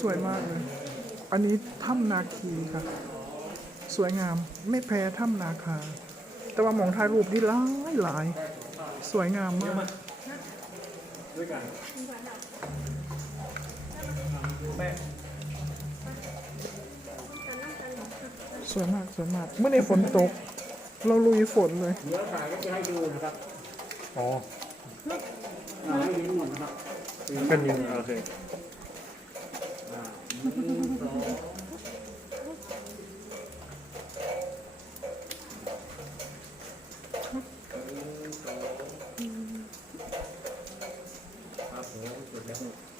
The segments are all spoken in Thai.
สวยมากเลย อันนี้ถ้ำนาคีค่ะ สวยงามไม่แพ้ถ้ำนาคา แต่ว่าหมองถ่ายรูปนี่หลายหลาย สวยงามมาก ด้วยกันแม่สวยมากสวยมาก เมื่อในฝนตก เราลุยฝนเลยเดี๋ยวถ่ายก็จะให้ดูนะครับอ๋ออ่าให้ดูหมดนะครับเป็นยังโอเค ไ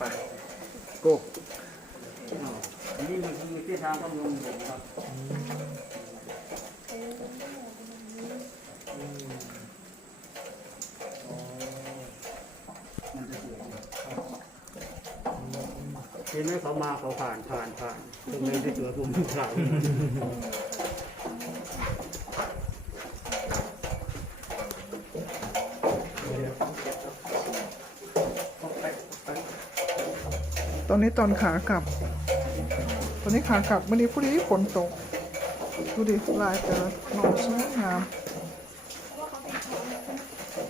ปโก้อ้าวอันนี้มันคือที่ทางต้องลงผมครับ เห็นไหมเขามาเขาผ่านผ่านผ่านตรงนี้ที่สวยผมผ่านตอนนี้ตอนขากลับ ตอนนี้ขากลับวันนี้พอดีฝนตก ดูดิลายแต่ละหนอสวยงาม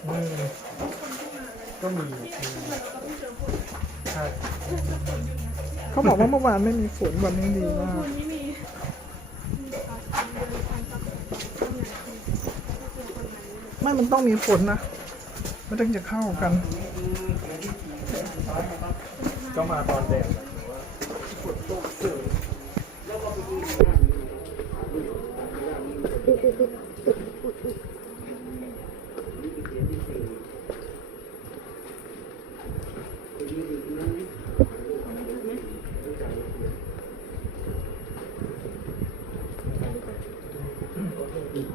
อืมก็มีใช่ เขาบอกว่าเมื่อวานไม่มีฝนวันนี้ดีมาก ไม่มันต้องมีฝนนะมันถึงจะเข้ากัน ก็มาตอนแด ด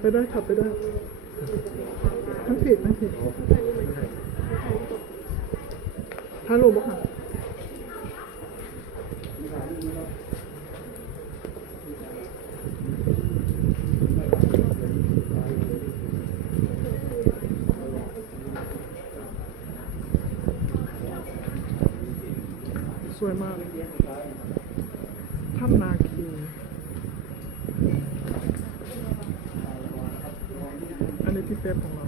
ไปได้ขับไปได้ทั้งผิดทั้งผิดถ้ารูปบ่ค่ะสวยมากถ้ำนาคี อันนี้ที่เป๊ปของเรา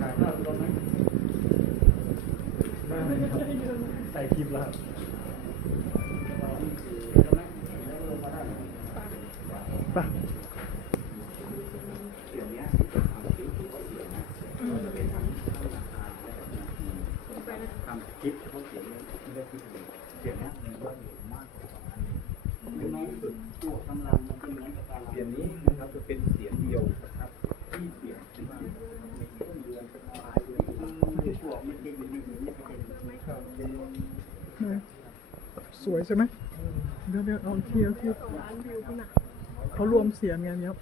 ถ่ายภาพตรงนั้นใส่คลิปแล้ว ไปะ ทำคลิปเขาเขียนไม่ได้คลิปเลยเขียนนะมันว่าอยู่มากกว่านั้นน้องสุดพวกำลังมันเป็นเหมือนกับการเสียงนี้นะครับจะเป็นเสียงเดียวนะครับที่เปลี่ยนขึ้นมาในต้นเดือนเป็นลายเดือนคือพวมันเป็นอย่างนี้ม่เป็นเป็นสวยใช่ไหมเดี๋ยวเดี๋ยวเอาอีกทีเอาอีกทีเขารวมเสียงไงเนี้ย